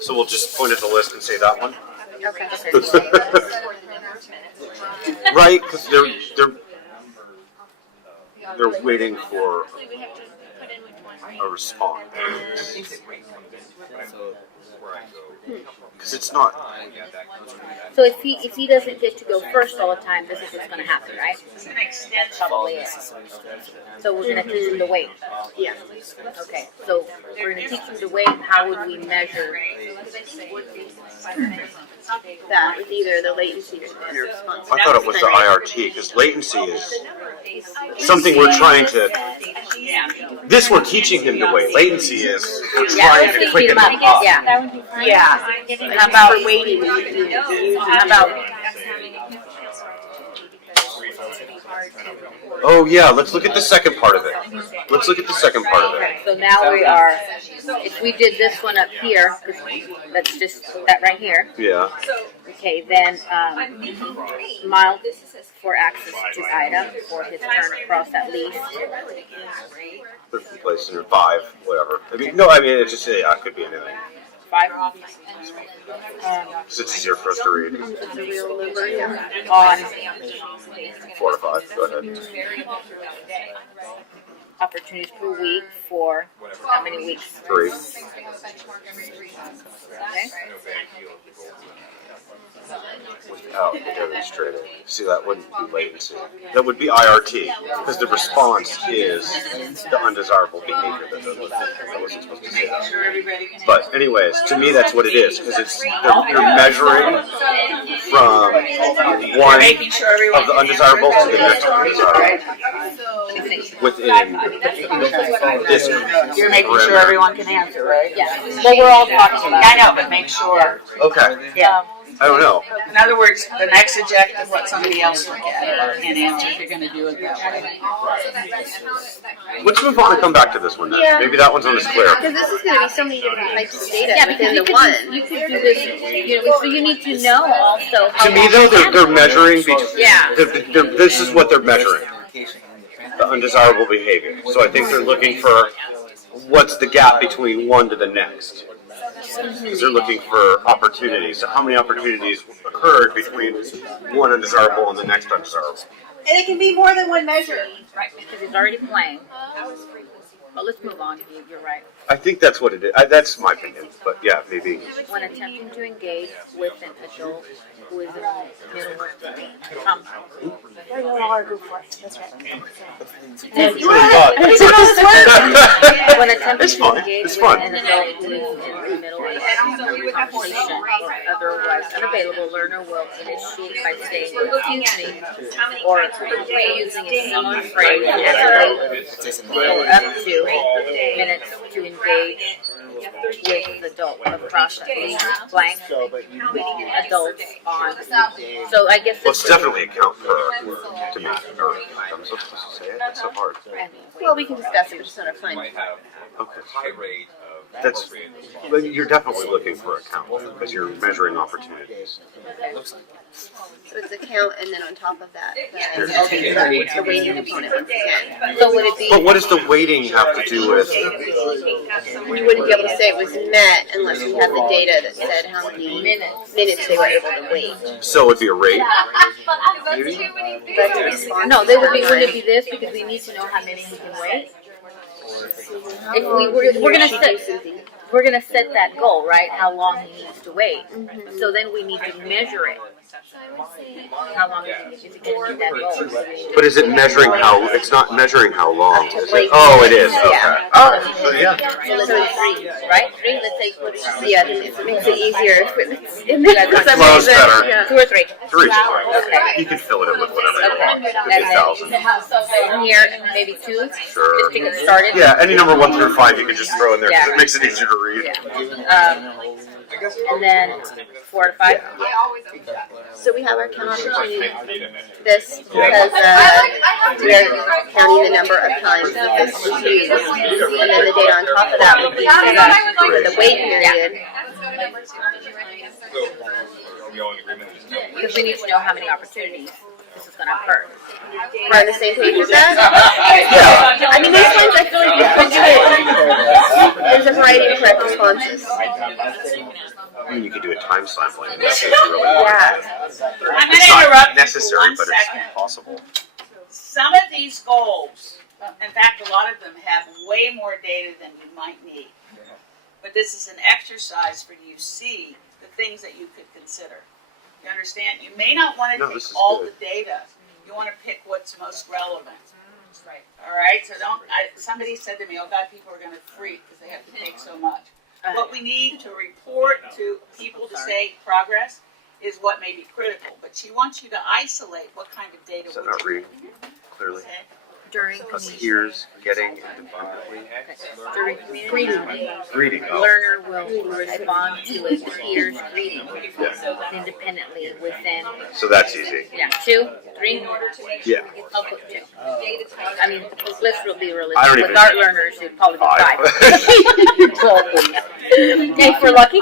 So we'll just point at the list and say that one. Okay. Right, because they're waiting for a response. Because it's not. So if he doesn't get to go first all the time, this is what's going to happen, right? Probably is. So we're going to teach him to wait. Yeah. Okay. So we're going to teach him to wait. How would we measure That with either the latency or the response. I thought it was the IRT, because latency is something we're trying to. This we're teaching him to wait. Latency is we're trying to quicken him up. Yeah. Yeah. How about for waiting? How about? Oh yeah, let's look at the second part of it. Let's look at the second part of it. So now we are. If we did this one up here, because that's just that right here. Yeah. Okay, then mile for access to item for his turn across at least. Place in 5, whatever. I mean, no, I mean it's just yeah, it could be anything. 5. Because it's easier for us to read. It's a real number, yeah. On 4 to 5. Go ahead. opportunities per week for how many weeks? 3. Okay. Without demonstrating. See, that wouldn't be latency. That would be IRT, because the response is the undesirable behavior that they're looking for. I wasn't supposed to say that. But anyways, to me that's what it is, because it's you're measuring from one of the undesirables to the next undesirable within this. You're making sure everyone can answer, right? Yeah. Well, we're all talking about. I know, but make sure. Okay. Yeah. I don't know. In other words, the next objective, let somebody else look at it and answer if you're going to do it that way. Let's move on and come back to this one then. Yeah. Maybe that one's on the clear. Because this is going to be so many different types of data Yeah, because within the one. you could do this. So you need to know also. How To me though, they're measuring between. Yeah. This is what they're measuring. The undesirable behavior. So I think they're looking for what's the gap between one to the next. Because they're looking for opportunities. So how many opportunities occurred between one undesirable and the next undesirable? And it can be more than one measure. Right, because he's already playing. But let's move on. You're right. I think that's what it is. That's my opinion. But yeah, maybe. When attempting to engage with an adult who is in the middle of the when attempting It's to fun. engage It's with fun. an adult who is in the middle of a conversation or otherwise unavailable, learner will initiate by saying "excuse me" or using a similar phrase as or up to minutes to engage with the adult across at least blank adults on. So I guess Let's definitely account for to me. Or I'm supposed to say it. It's so hard. Well, we can discuss it. We're just not fun. Okay. That's. But you're definitely looking for a count because you're measuring opportunities. So it's a count, and then on top of that, the weighting component once again. So would it be? But what does the weighting have to do with? You wouldn't be able to say it was met unless you had the data that said how many minutes they were able to wait. So it would be a rate. But the response No, they would be. Wouldn't it be this? Because we need to know how many we can wait. If we're gonna set that goal, right? How long he needs to wait. So then we need to measure it. How long is it going to meet that goal? But is it measuring how? It's not measuring how long. Is it? Oh, it is. Okay. Yeah. All right. So yeah. So let's say 3, right? 3. Let's say Yeah, it makes it easier Flows better. 2 or 3. 3. Okay. You can fill it in with whatever you want. Okay. 50,000. Here, maybe 2. Sure. Just to get started. Yeah, any number 1 through 5 you can just throw in there because Yeah. it makes it easier to read. Yeah. And then 4 to 5. So we have our count opportunity. This because we're counting the number of times that this was used, and then the data on top of that would be for the wait period. Because we need to know how many opportunities this is gonna occur. We're on the same page with that? Yeah. I mean, these ones I feel like you could do it. There's a variety of correct responses. I mean, you could do a time sampling. This is really hard. Yeah. I'm It's gonna not interrupt you for necessary, 1 but second. it's possible. Some of these goals, in fact, a lot of them have way more data than you might need. But this is an exercise for you to see the things that you could consider. You understand? You may not want to No, take this is all good. the data. You want to pick what's most relevant. All right? So somebody said to me, oh God, people are going to freak because they have to take so much. What we need to report to people to say progress is what may be critical. But she wants you to isolate what kind of data Is that would not you reading clearly? okay? During Us hears, getting, independently. during community, Reading. Oh. learner will respond to a peer's greeting Yeah. independently within, So that's easy. 2, 3. Yeah. I'll put 2. I mean, this list will be I realistic. don't With even- art learners, it'd probably be 5. 5. 12, please. If we're lucky.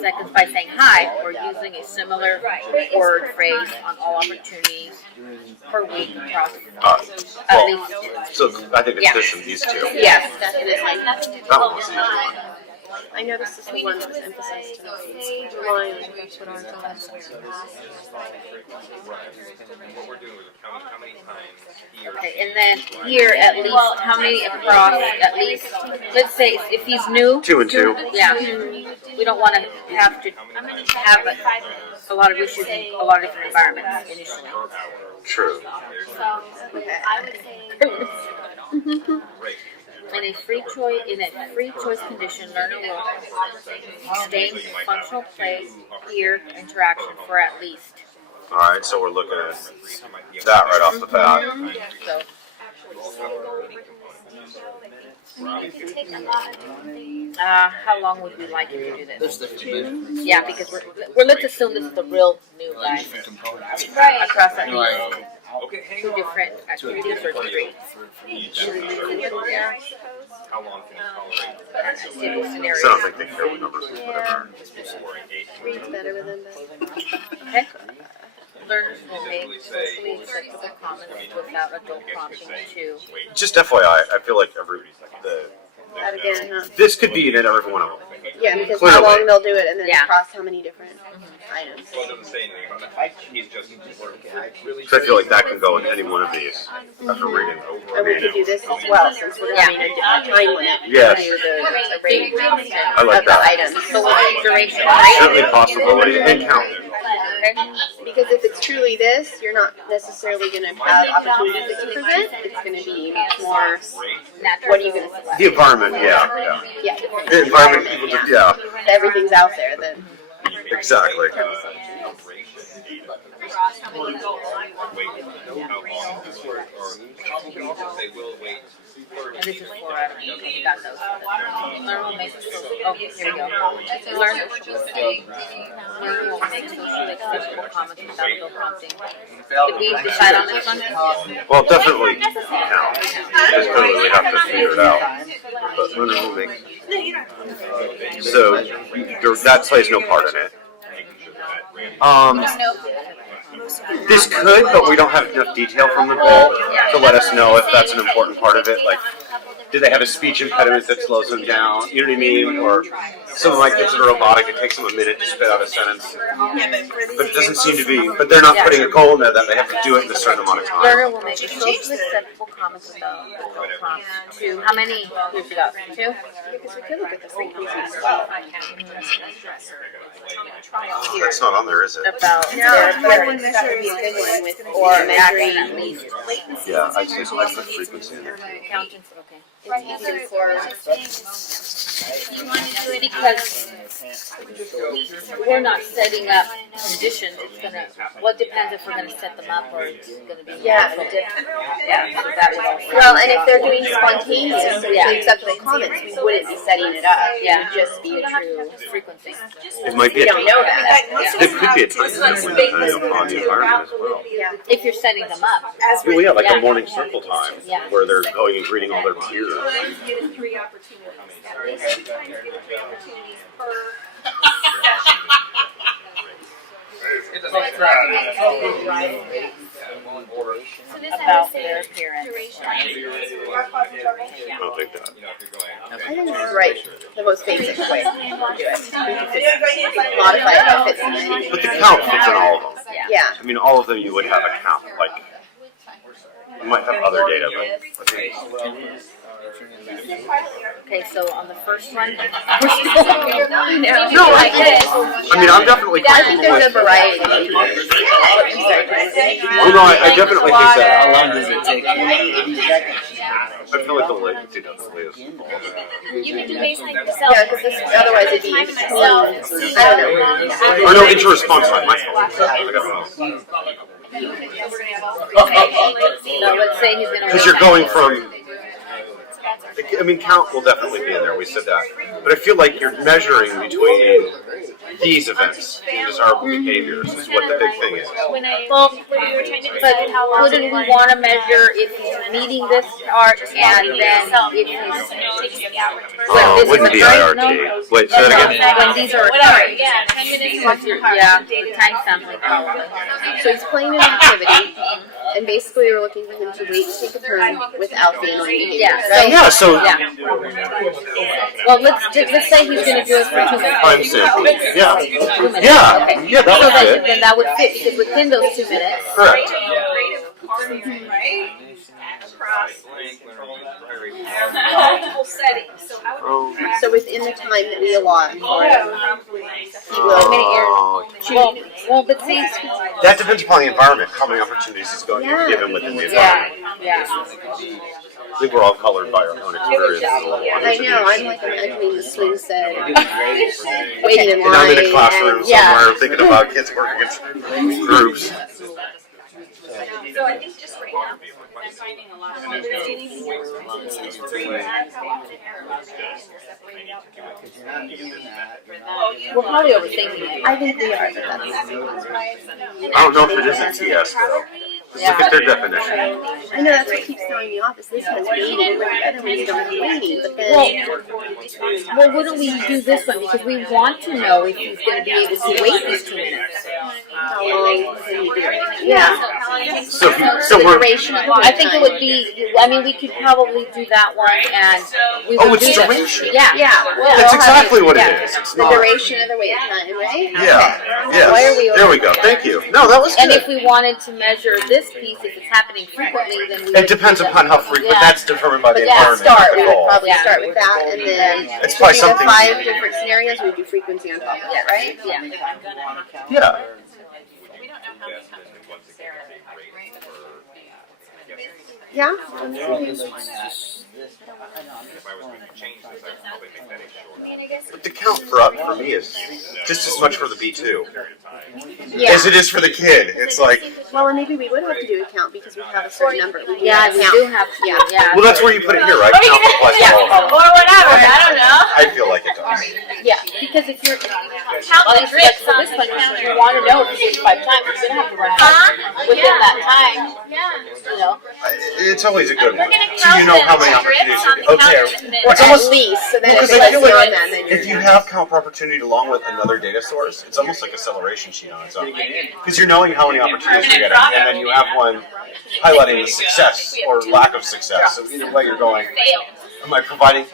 Seconds by saying hi or using a similar word phrase on all opportunities per week across at Well, least. so I think it's Yeah. this and these two. Yes, definitely. That one was the easy one. I noticed this is the one that was emphasized to rely on. That's what ours was. Okay, and then here at least how many across at least, let's say if he's new. 2 and 2. Yeah, we don't want to have a lot of issues in a lot of different environments initially. True. In a free choice condition, learner will stay in functional play, peer interaction for at least. All right, so we're looking at that right off the bat. So how long would we like you to do this? Yeah, because let's assume this is the real new guy. Across at least 2 different activities or 3. How long can you tolerate? Activity So I scenarios. don't think they care what numbers is, whatever. Reads better with them, but Okay. Learners will make socially acceptable comments without adult prompting to. Just FYI, I feel like that again, huh? this could be in every one of them. Yeah, because Clearly. how long they'll do it and then Yeah. across how many different items. Well, it doesn't say anything about that. He's just really. So I feel like that can go in any one of these after reading over. And we could do this as well, since we're having a time limit. Yes. Do the rate I like of the that. items. So we'll do duration, right? Certainly possibility and count. Okay. Because if it's truly this, you're not necessarily going to have opportunities to present. It's going to be more, what are you going to select? The environment, yeah. Yeah, The environment, people just, yeah, everything's out there then. exactly. They will wait. And this is 4 out of 8. We got those. Learn will make social. Oh, here we go. Learn will make socially acceptable comments without adult prompting. Did we decide on this one? Well, definitely count. Just clearly we have to figure it out. But learner will make. So that plays no part in it. This could, but we don't have enough detail from the goal to let us know if that's an important part of it. Like, do they have a speech impediment that slows them down? You know what I mean? Or some of my kids that are robotic, it takes them a minute to spit out a sentence. But it doesn't seem to be. But they're not putting a goal in there that they have to do it in a certain amount of time. Learner will make socially acceptable comments without adult prompting. 2. How many? Here's we got 2. Because we could look at the frequency as well. That's not on there, is it? About No, but I think that would be a good one with or measuring action at least. Yeah, I'd say so. I put frequency in there. Counting. Okay. It's easier for Because we're not setting up conditions, it's gonna, well, it depends if we're gonna set them up or it's gonna be. Yeah. Yeah, so that would also. well, and if they're doing spontaneous socially acceptable comments, we wouldn't be setting it up. It Yeah. would just be a true. Frequency. It might be We a don't know that. It could be a time limit depending upon the environment as well. Yeah. If you're setting them up. Well, yeah, like Yeah. a morning circle time Yeah. where they're going and greeting all their peers. Given 3 opportunities. At least 3 times given 3 opportunities per. It doesn't. So this I about would say their appearance. duration. I don't think that. I think this is right. The most basic way to do it. Modify it if it's many. But the count fits in all of them. Yeah. I mean, all of them you would have a count. Like, you might have other data, but I think Okay, so on the first one, No, I mean, I'm definitely I think comfortable there's a with. variety. Well, no, I definitely think that. How long does it take? 80 seconds. I feel like the latency definitely is. You can do baseline Yeah, yourself. because this otherwise it'd be. Time itself. I don't know. Or no, inter-response time, my fault. I don't know. so let's say he's gonna. Because you're going from. I mean, count will definitely be in there. We said that, but I feel like you're measuring between these events, undesirable behaviors, is what the big thing is. Well, When we were trying to but decide how long wouldn't we want to measure if he's meeting this part and then if he's Oh, it wouldn't be IRT. Wait, say that again. when these are whatever, occurring? yeah, 10 minutes walk your car. Yeah, the time sampling probably. So he's playing an activity, and basically we're looking for him to wait to take a turn without the annoying behavior. Yeah, Right? Yeah, so Yeah. Well, let's say he's going to do it for 2 minutes. time sampling. Yeah, 2 minutes. yeah, Okay. yeah, that So would then, fit. then that would fit because within those 2 minutes. Correct. multiple settings. So how would So within the time that we allot for it, he will. Well, but see, That depends upon the environment, how many opportunities he's going to be given within the environment. yeah. I think we're all colored by our own experience. I know. I'm like imagining the swing set, waiting in And line. I'm in a classroom and- yeah. somewhere thinking about kids working in groups. So I think just right now, I'm finding a lot of understanding here. We're probably overthinking it. I think we are, but that's. I don't know if it is a TS though. Let's look at their definition. I know that's what keeps throwing me off. Is this has waiting, but the other ones don't have waiting. But then, Well, wouldn't we do this one because we want to know if he's going to be able to wait these 2 minutes? how long can you do it? Yeah. So The we're, duration of the I think it time. would be. I mean, we could probably do that one, and we Oh, would it's do duration. Yeah. Yeah. that's exactly what it Yeah. is. It's The not. duration of the wait time, right? Yeah. Why are we Yes. There we go. Thank you. No, that was And if good. we wanted to measure this piece, if it's happening frequently, then we It would depends do that. upon how frequent. Yeah. That's determined by the But yeah, environment. start. We would Control. probably Yeah. start with that, and then It's probably do the something. 5 different scenarios. We do frequency on top of that, right? Yeah. Yeah. Yeah. But the count for me is just as much for the B2 Yeah. as it is for the kid. It's like, Well, and maybe we would have to do a count because we have a certain number. We do Yeah, have a we count. do have to. Yeah. Yeah. well, that's where you put it here, right? Count applies to all of them. Or whatever, I don't know. I feel like it does. Yeah, because if you're Count well, the like drips for on this the one, counter. you want to know if you did 5 times, you're gonna have to run within that time. You know. It's always a good one. We're gonna So you count know how many the drips opportunities. on the Okay. counter and then- Or It's at almost least, so then because if I it's feel less like than that, then if you have count per opportunity along with another data source, it's almost like a acceleration sheet on its own. Because you're knowing how many opportunities you're getting, and then you have one highlighting the success or lack of success. So either way, you're going, am I providing?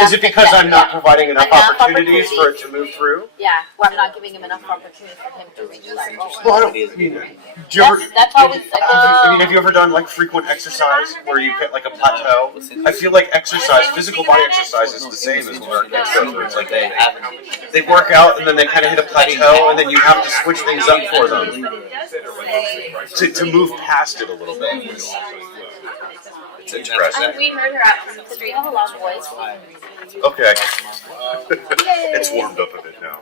Is it because I'm not providing enough opportunities for it to move through? Yeah, well, I'm not giving him enough opportunity for him to reach that goal. Well, I don't. Do you ever? That's always. I mean, have you ever done like frequent exercise where you hit like a plateau? I feel like exercise, physical body exercise, is the same as work. It's like they work out and then they kind of hit a plateau and then you have to switch things up for them to move past it a little bit. It's interesting. We heard her out from the street. I have a lot of boys. Okay, it's warmed up a bit now.